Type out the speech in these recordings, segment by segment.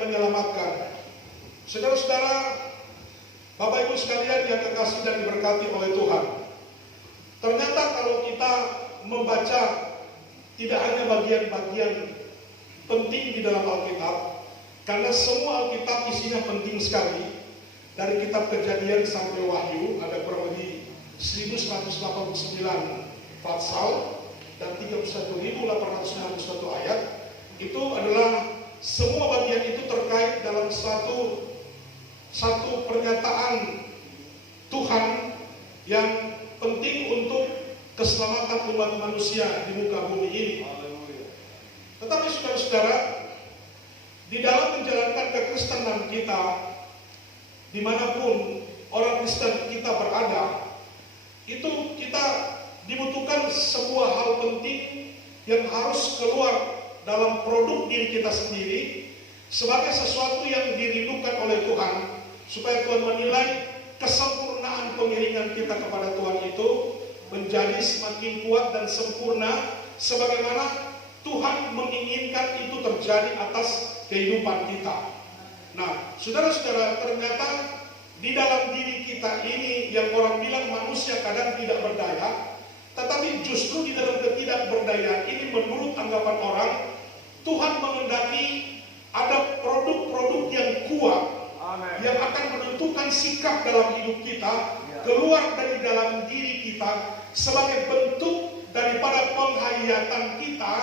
yang menyelamatkan. Saudara-saudara, Bapak Ibu sekalian yang kekasih dan diberkati oleh Tuhan, ternyata kalau kita membaca tidak hanya bagian-bagian penting di dalam Alkitab, karena semua Alkitab isinya penting sekali. Dari kitab Kejadian sampai Wahyu ada kurang lebih 1189 pasal dan 31.861 ayat. Itu adalah semua bagian itu terkait dalam satu pernyataan Tuhan yang penting untuk keselamatan umat manusia di muka bumi ini. Tetapi saudara-saudara, di dalam menjalankan kekristenan kita, dimanapun orang Kristen kita berada, itu kita dibutuhkan sebuah hal penting yang harus keluar dalam produk diri kita sendiri sebagai sesuatu yang dirindukan oleh Tuhan, supaya Tuhan menilai kesempurnaan pengiringan kita kepada Tuhan itu menjadi semakin kuat dan sempurna sebagaimana Tuhan menginginkan itu terjadi atas kehidupan kita. Nah, saudara-saudara, ternyata di dalam diri kita ini yang orang bilang manusia kadang tidak berdaya, tetapi justru di dalam ketidakberdayaan ini menurut anggapan orang, Tuhan menghendaki ada produk-produk yang kuat. Amen. Yang akan menentukan sikap dalam hidup kita, keluar dari dalam diri kita sebagai bentuk daripada penghayatan kita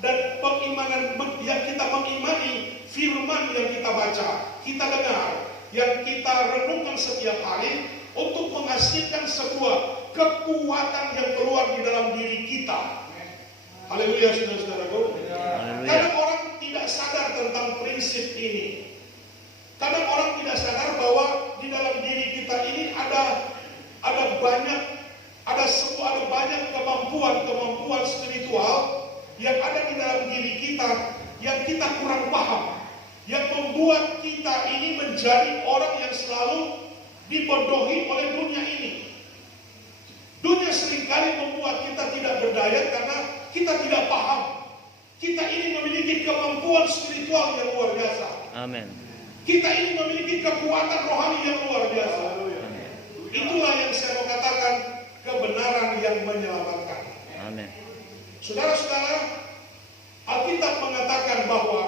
dan pengimanan yang kita mengimani firman yang kita baca, kita dengar, yang kita renungkan setiap hari untuk menghasilkan sebuah kekuatan yang keluar di dalam diri kita. Haleluya, saudara-saudaraku. Kadang orang tidak sadar tentang prinsip ini. Kadang orang tidak sadar bahwa di dalam diri kita ini ada banyak kemampuan spiritual yang ada di dalam diri kita yang kita kurang paham, yang membuat kita ini menjadi orang yang selalu dibodohi oleh dunia ini. Dunia seringkali membuat kita tidak berdaya karena kita tidak paham. Kita ini memiliki kemampuan spiritual yang luar biasa. Amin. Kita ini memiliki kekuatan rohani yang luar biasa. Amin. Itulah yang saya mau katakan, kebenaran yang menyelamatkan. Amin. Saudara-saudara, Alkitab mengatakan bahwa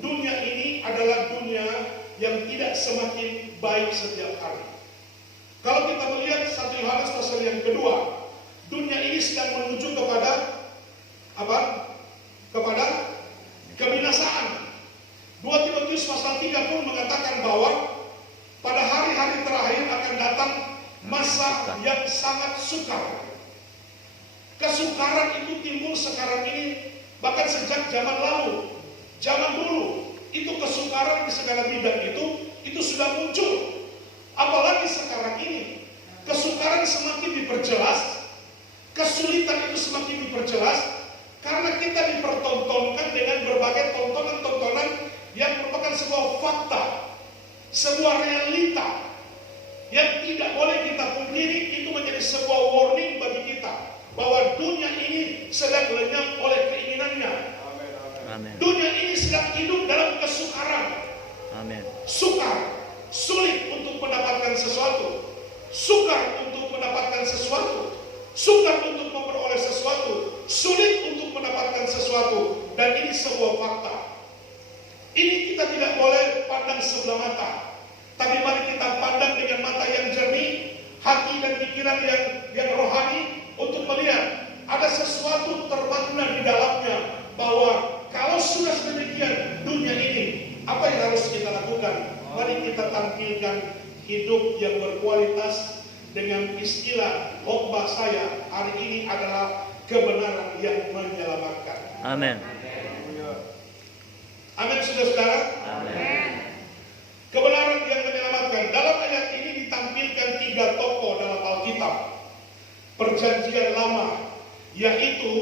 dunia ini adalah dunia yang tidak semakin baik setiap hari. Kalau kita melihat 1 Yohanes pasal yang kedua, dunia ini sedang menuju kepada apa? Kepada kebinasaan. 2 Timotius pasal 3 pun mengatakan bahwa pada hari-hari terakhir akan datang masa yang sangat sukar. Kesukaran itu timbul sekarang ini, bahkan sejak zaman lalu. Zaman dulu itu kesukaran di segala bidang itu sudah muncul. Apalagi sekarang ini kesukaran semakin diperjelas, kesulitan itu semakin diperjelas karena kita dipertontonkan dengan berbagai tontonan-tontonan yang merupakan sebuah fakta, sebuah realita yang tidak boleh kita pungkiri. Itu menjadi sebuah warning bagi kita bahwa dunia ini sedang lenyap oleh keinginannya. Amen. Dunia ini sedang hidup dalam kesukaran. Amen. Sukar, sulit untuk mendapatkan sesuatu, sukar untuk mendapatkan sesuatu, sukar untuk memperoleh sesuatu, sulit untuk mendapatkan sesuatu, dan ini sebuah fakta. Ini kita tidak boleh pandang sebelah mata, tapi mari kita pandang dengan mata yang jernih, hati dan pikiran yang rohani, untuk melihat ada sesuatu termakna di dalamnya, bahwa kalau sudah sedemikian dunia ini, apa yang harus kita lakukan? Mari kita tampilkan hidup yang berkualitas dengan istilah khotbah saya hari ini adalah kebenaran yang menyelamatkan. Amin. Amin, saudara-saudara. Amin. Kebenaran yang menyelamatkan. Dalam ayat ini ditampilkan 3 tokoh dalam Alkitab Perjanjian Lama, yaitu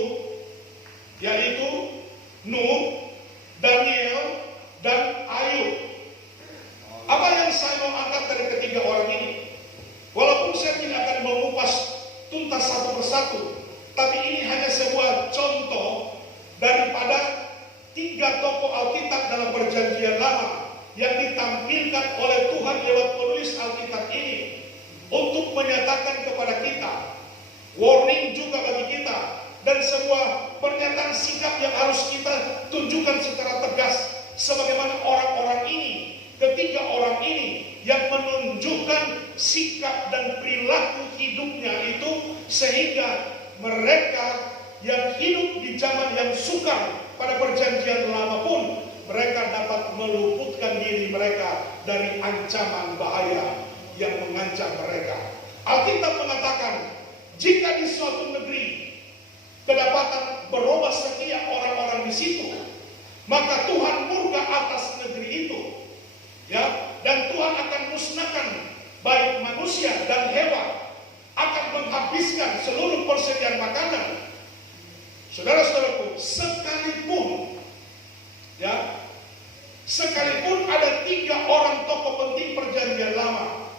Nuh, Daniel, dan Ayub. Apa yang saya mau angkat dari ketiga orang ini? Walaupun saya tidak akan mengupas tuntas satu persatu, tapi ini hanya sebuah contoh daripada 3 tokoh Alkitab dalam Perjanjian Lama yang ditampilkan oleh Tuhan lewat penulis Alkitab ini untuk menyatakan kepada kita, warning juga bagi kita, dan sebuah pernyataan sikap yang harus kita tunjukkan secara tegas sebagaimana orang-orang ini, ketiga orang ini yang menunjukkan sikap dan perilaku hidupnya itu sehingga mereka yang hidup di zaman yang sukar pada perjanjian lama pun mereka dapat meluputkan diri mereka dari ancaman bahaya yang mengancam mereka. Alkitab mengatakan, jika di suatu negeri kedapatan berubah setia orang-orang di situ, maka Tuhan murka atas negeri itu, ya, dan Tuhan akan musnahkan baik manusia dan hewan, akan menghabiskan seluruh persediaan makanan. Saudara-saudaraku, sekalipun ada 3 orang tokoh penting perjanjian lama,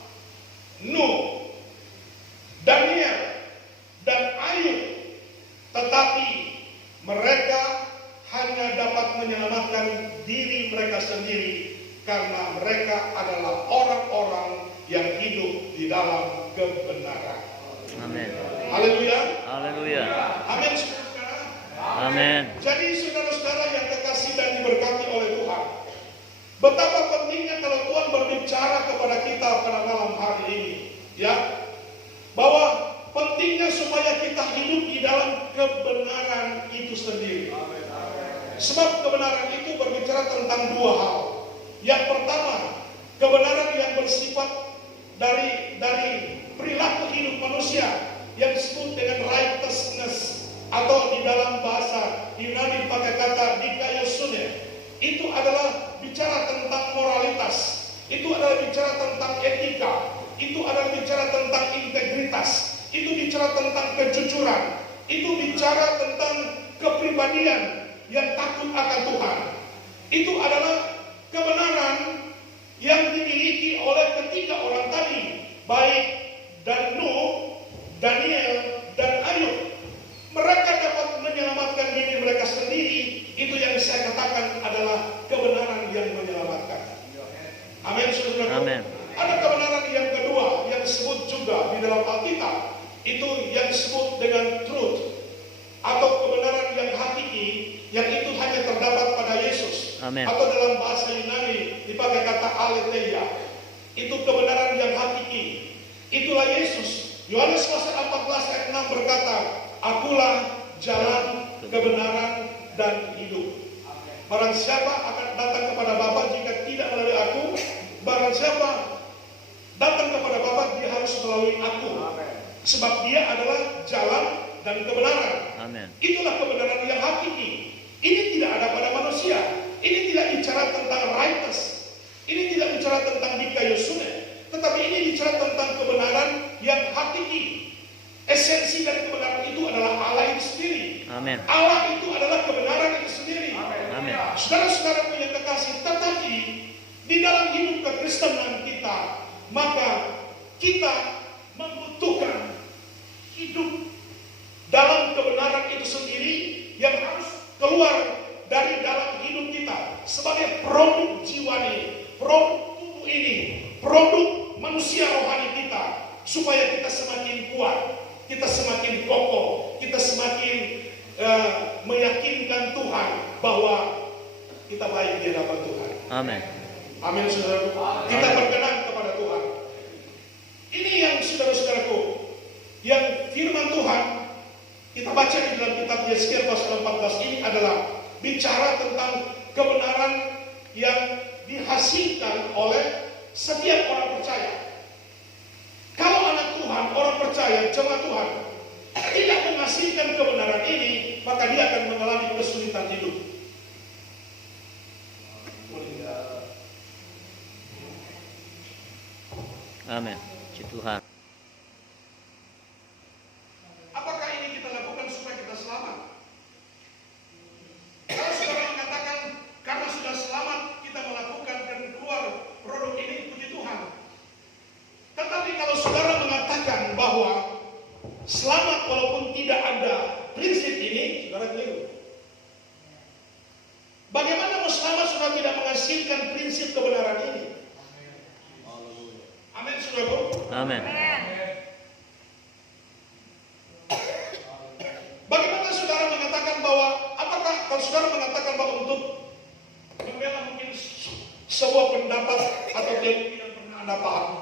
Nuh, Daniel, dan Ayub, tetapi mereka hanya dapat menyelamatkan diri mereka sendiri karena mereka adalah orang-orang yang hidup di dalam kebenaran. Amin. Haleluya. Haleluya. Amin, saudara. Amin. Jadi saudara-saudara yang kekasih dan diberkati oleh Tuhan, betapa pentingnya kalau Tuhan berbicara kepada kita pada malam hari ini, ya, bahwa pentingnya supaya kita hidup di dalam kebenaran itu sendiri. Sebab kebenaran itu berbicara tentang 2 hal. Yang pertama, kebenaran yang bersifat dari perilaku hidup manusia yang disebut dengan righteousness, atau di dalam bahasa Yunani pakai kata dikaiosune. Itu adalah bicara tentang moralitas, itu adalah bicara tentang etika, itu adalah bicara tentang integritas, itu bicara tentang kejujuran, itu bicara tentang kepribadian yang takut akan Tuhan. Itu adalah kebenaran yang dimiliki oleh ketiga orang tadi, baik dan Nuh, Daniel, dan Ayub. Mereka dapat menyelamatkan diri mereka sendiri. Itu yang saya katakan adalah kebenaran yang menyelamatkan. Amin, saudara. Amin. Ada kebenaran yang kedua yang disebut juga di dalam Alkitab, itu yang disebut dengan truth, atau kebenaran yang hakiki, yang itu hanya terdapat pada Yesus. Amin. Atau dalam bahasa Yunani dipakai kata aletheia. Itu kebenaran yang hakiki. Itulah Yesus. Yohanes pasal 14 ayat 6 berkata, "Akulah jalan, kebenaran, dan hidup. Barang siapa akan datang kepada Bapa jika tidak melalui aku, barang siapa datang kepada Bapa, dia harus melalui aku. Sebab dia adalah jalan dan kebenaran." Amin. Itulah kebenaran yang hakiki. Ini tidak ada pada manusia. Ini tidak bicara tentang righteous. Ini tidak bicara tentang dikaiosune. Tetapi ini bicara tentang kebenaran yang hakiki. Esensi dari kebenaran itu adalah Allah itu sendiri. Amin. Allah itu adalah kebenaran itu sendiri. Amin. Saudara-saudara yang kekasih, tetapi di dalam hidup kekristenan kita, maka kita membutuhkan hidup dalam kebenaran itu sendiri yang harus keluar dari dalam hidup kita sebagai produk jiwani, produk tubuh ini, produk manusia rohani kita, supaya kita semakin kuat, kita semakin kokoh, kita semakin meyakinkan Tuhan bahwa kita baik di hadapan Tuhan. Amin. Amin, saudara. Kita berkenan kepada Tuhan. Ini yang saudara-saudaraku, yang firman Tuhan kita baca di dalam kitab Yeskiel pasal 14 ini adalah bicara tentang kebenaran yang dihasilkan oleh setiap orang percaya. Kalau anak Tuhan, orang percaya, jemaat Tuhan, tidak menghasilkan kebenaran ini, maka dia akan mengalami kesulitan hidup. Amin. Puji Tuhan. Apakah ini kita lakukan supaya kita selamat? Kalau saudara mengatakan karena sudah selamat kita melakukan dan keluar produk ini, puji Tuhan. Tetapi kalau saudara mengatakan bahwa selamat walaupun tidak ada prinsip ini, saudara keliru. Bagaimana mau selamat saudara tidak menghasilkan menghasilkan prinsip kebenaran ini. Amin, saudaraku. Amin. Bagaimana saudara mengatakan bahwa, apakah kalau saudara mengatakan bahwa untuk membela mungkin sebuah pendapat atau teori yang pernah Anda pahami,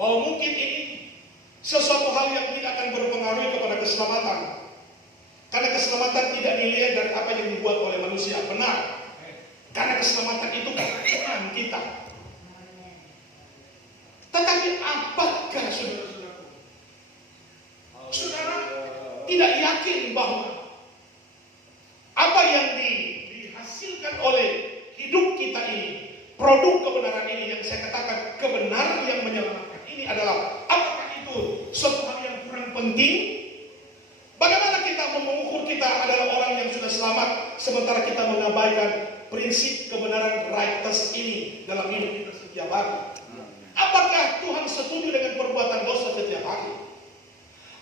bahwa mungkin ini sesuatu hal yang tidak akan berpengaruh kepada keselamatan, karena keselamatan tidak dilihat dari apa yang dibuat oleh manusia. Benar, karena keselamatan itu karena iman kita. Tetapi apakah saudara tidak yakin bahwa apa yang dihasilkan oleh hidup kita ini, produk kebenaran ini, yang saya katakan kebenaran yang menyelamatkan ini adalah, apakah itu suatu hal yang kurang penting? Bagaimana kita mengukur kita adalah orang yang sudah selamat sementara kita mengabaikan prinsip kebenaran righteous ini dalam hidup kita setiap hari? Apakah Tuhan setuju dengan perbuatan dosa setiap hari?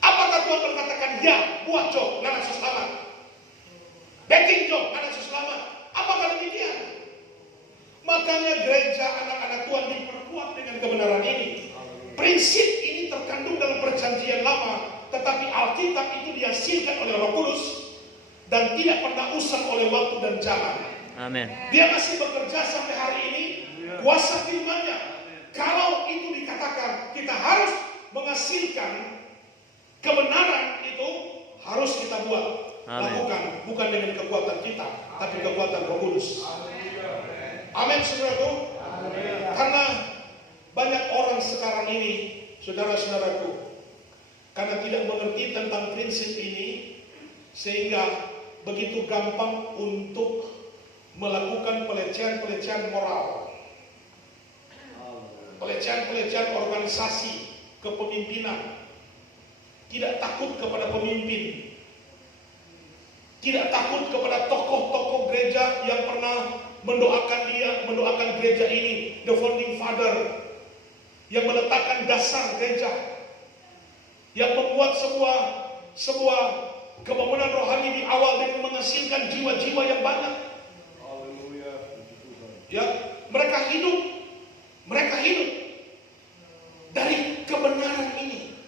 Apakah Tuhan berkatakan, ya, buat Job, nggak harus selamat, backing Job, nggak harus selamat? Apakah demikian? Makanya gereja anak-anak Tuhan diperkuat dengan kebenaran ini. Prinsip ini terkandung dalam perjanjian lama, tetapi Alkitab itu dihasilkan oleh Roh Kudus dan tidak pernah usang oleh waktu dan zaman. Amin. Dia masih bekerja sampai hari ini, kuasa firman-Nya. Kalau itu dikatakan kita harus menghasilkan kebenaran, itu harus kita buat. Amin. Lakukan, bukan dengan kekuatan kita, tapi kekuatan Roh Kudus. Amin, saudaraku. Karena banyak orang sekarang ini, saudara-saudaraku, karena tidak mengerti tentang prinsip ini, sehingga begitu gampang untuk melakukan pelecehan-pelecehan moral, pelecehan-pelecehan organisasi kepemimpinan, tidak takut kepada pemimpin, tidak takut kepada tokoh-tokoh gereja yang pernah mendoakan gereja ini, the founding father, yang meletakkan dasar gereja, yang membuat sebuah kebangunan rohani di awal dengan menghasilkan jiwa-jiwa yang banyak. Ya, mereka hidup dari kebenaran ini.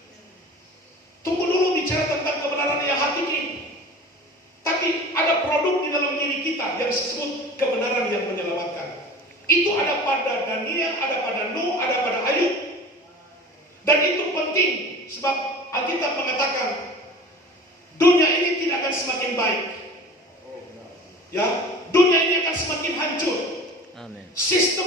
Tunggu dulu bicara tentang kebenaran yang hakiki. Tapi ada produk di dalam diri kita yang disebut kebenaran yang menyelamatkan. Itu ada pada Daniel, ada pada Nuh, ada pada Ayub. Dan itu penting sebab Alkitab mengatakan dunia ini tidak akan semakin baik. Ya, dunia ini akan semakin hancur. Amin. Sistem